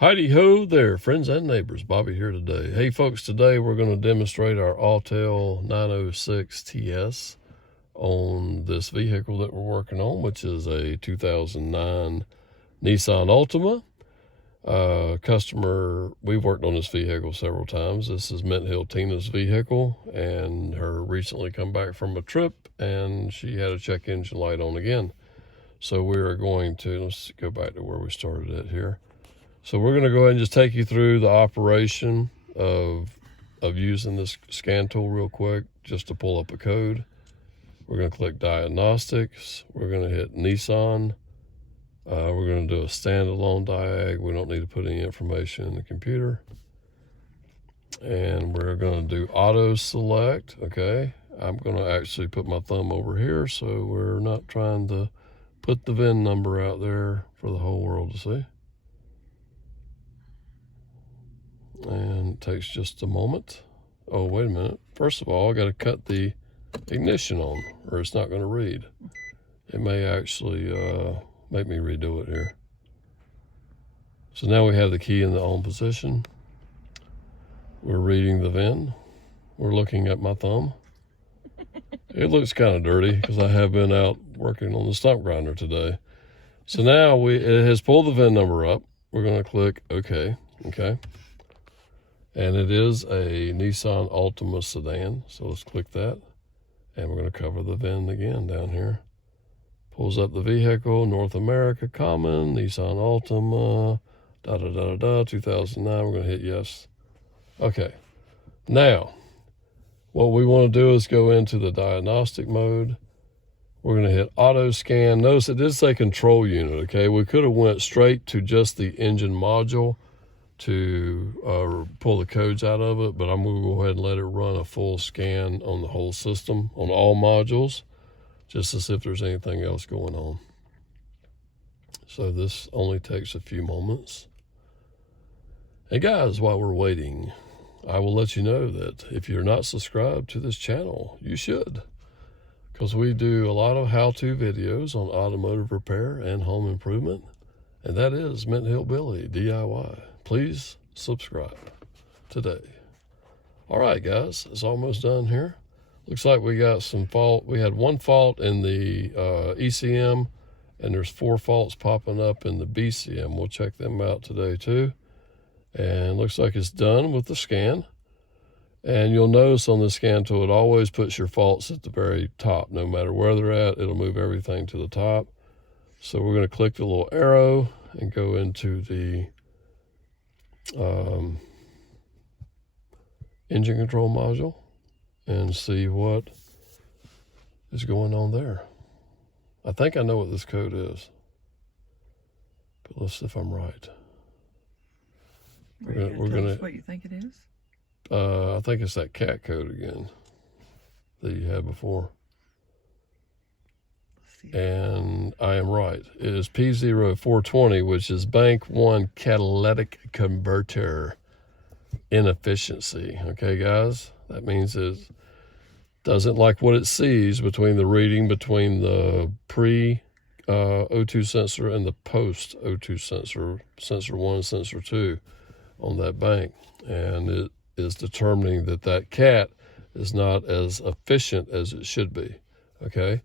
Heidi ho there, friends and neighbors. Bobby here today. Hey folks, today we're going to demonstrate our Autel 906 TS on this vehicle that we're working on, which is a 2009 Nissan Altima. Customer, we've worked on this vehicle several times. This is Tina's vehicle, and her recently come back from a trip, and she had a check engine light on again. So we are going to, let's go back to where we started at here. So we're going to go ahead and just take you through the operation of using this scan tool real quick, just to pull up a code. We're going to click Diagnostics. We're going to hit Nissan. We're going to do a standalone diag. We don't need to put any information in the computer. And we're going to do auto select. Okay. I'm going to actually put my thumb over here, so we're not trying to put the VIN number out there for the whole world to see. And it takes just a moment. Oh, wait a minute. First of all, I got to cut the ignition on, or it's not going to read. It may actually make me redo it here. So now we have the key in the on position. We're reading the VIN. We're looking at my thumb. It looks kind of dirty because I have been out working on the stump grinder today. So now it has pulled the VIN number up. We're going to click OK. Okay. And it is a Nissan Altima sedan. So let's click that. And we're going to cover the VIN again down here. Pulls up the vehicle, North America Common, Nissan Altima, 2009. We're going to hit yes. Okay. Now, what we want to do is go into the diagnostic mode. We're going to hit auto scan. Notice it did say control unit. Okay. We could have went straight to just the engine module to pull the codes out of it, but I'm going to go ahead and let it run a full scan on the whole system, on all modules, just to see if there's anything else going on. So this only takes a few moments. And guys, while we're waiting, I will let you know that if you're not subscribed to this channel, you should, because we do a lot of how-to videos on automotive repair and home improvement, and that is MintHillBilly DIY. Please subscribe today. All right, guys, it's almost done here. Looks like we got some fault. We had one fault in the ECM, and there's 4 faults popping up in the BCM. We'll check them out today too. And looks like it's done with the scan. And you'll notice on the scan tool, it always puts your faults at the very top. No matter where they're at, it'll move everything to the top. So we're going to click the little arrow and go into the engine control module and see what is going on there. I think I know what this code is, but let's see if I'm right. We're gonna what you think it is? I think it's that cat code again that you had before. And I am right. It is P0420, which is Bank 1 catalytic converter inefficiency. Okay, guys? That means it doesn't like what it sees between the reading between the pre-O2 sensor and the post-O2 sensor, sensor 1, sensor 2 on that bank. And it is determining that cat is not as efficient as it should be. Okay?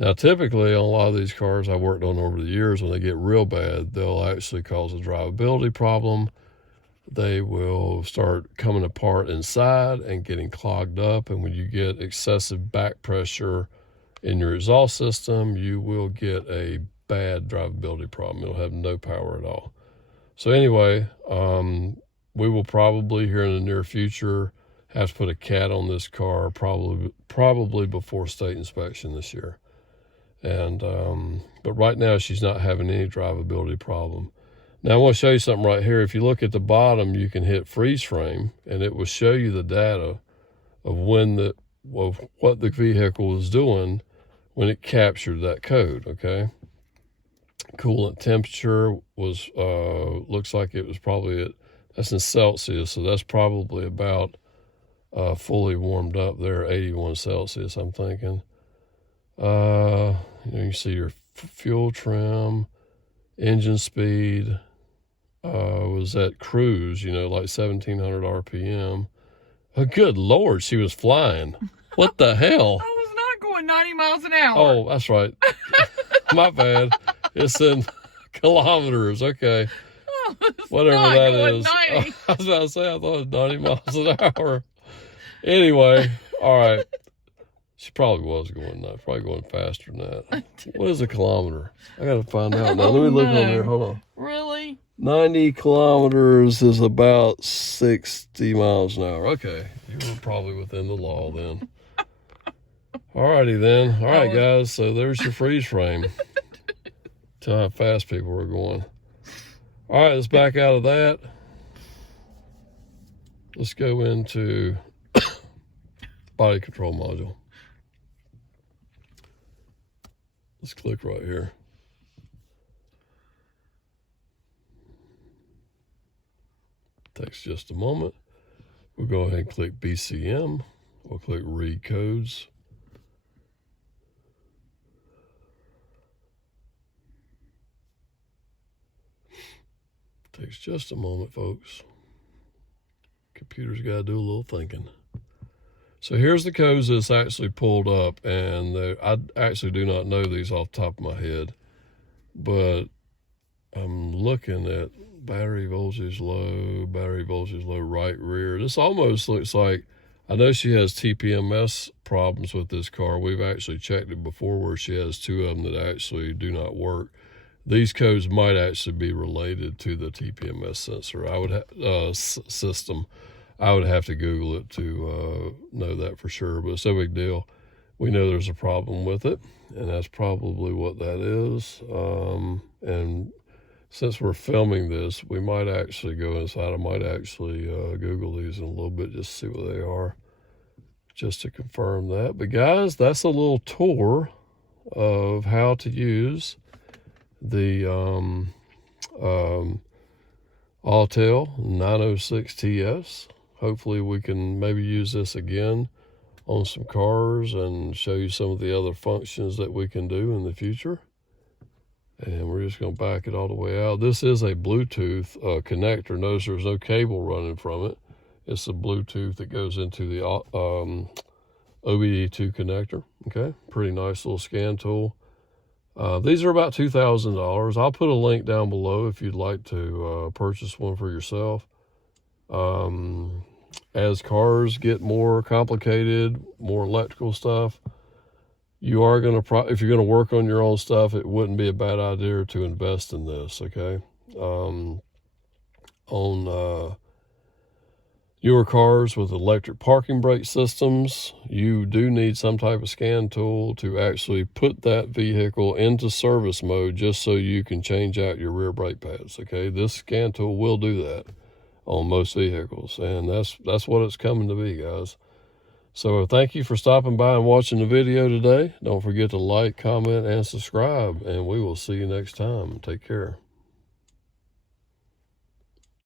Now, typically, on a lot of these cars I've worked on over the years, when they get real bad, they'll actually cause a drivability problem. They will start coming apart inside and getting clogged up. And when you get excessive back pressure in your exhaust system, you will get a bad drivability problem. It'll have no power at all. So anyway, we will probably here in the near future have to put a cat on this car, probably before state inspection this year. And but right now she's not having any drivability problem. Now I want to show you something right here. If you look at the bottom, you can hit freeze frame, and it will show you the data of what the vehicle was doing when it captured that code. Okay, coolant temperature was looks like it was probably that's in Celsius, so that's probably about fully warmed up there, 81 Celsius, I'm thinking. You see your fuel trim, engine speed was was at cruise, you know, like 1,700 RPM. Oh, good Lord, she was flying. What the hell? I was not going 90 miles an hour. Oh, that's right. My bad. It's in kilometers. Okay. Oh, it's Whatever not that going is. 90. I was about to say, I thought it was 90 miles an hour. Anyway, all right. She probably was going that. Probably going faster than that. What is a kilometer? I got to find out now. Let me look on there. Hold on. Really? 90 kilometers is about 60 miles an hour. Okay. You were probably within the law then. Alrighty then. All right, guys. So there's your freeze frame. Tell how fast people were going. All right, let's back out of that. Let's go into body control module. Let's click right here. Takes just a moment. We'll go ahead and click BCM. We'll click read codes. Takes just a moment, folks. Computer's got to do a little thinking. So here's the codes that's actually pulled up, and I actually do not know these off the top of my head, but I'm looking at battery voltage low, right rear. This almost looks like, I know she has TPMS problems with this car. We've actually checked it before where she has two of them that actually do not work. These codes might actually be related to the TPMS sensor. I would system. I would have to Google it to know that for sure, but it's no big deal. We know there's a problem with it, and that's probably what that is. And since we're filming this, we might actually go inside. I might actually Google these in a little bit just to see what they are, just to confirm that. But guys, that's a little tour of how to use the Autel 906 TS. Hopefully we can maybe use this again on some cars and show you some of the other functions that we can do in the future. And we're just going to back it all the way out. This is a Bluetooth connector. Notice there's no cable running from it. It's a Bluetooth that goes into the OBD2 connector. Okay, pretty nice little scan tool. These are about $2,000. I'll put a link down below if you'd like to purchase one for yourself. As cars get more complicated, more electrical stuff, you are going to, if you're going to work on your own stuff, it wouldn't be a bad idea to invest in this, okay? On newer cars with electric parking brake systems, you do need some type of scan tool to actually put that vehicle into service mode just so you can change out your rear brake pads, okay? This scan tool will do that on most vehicles, and that's what it's coming to be, guys. So thank you for stopping by and watching the video today. Don't forget to like, comment, and subscribe, and we will see you next time. Take care.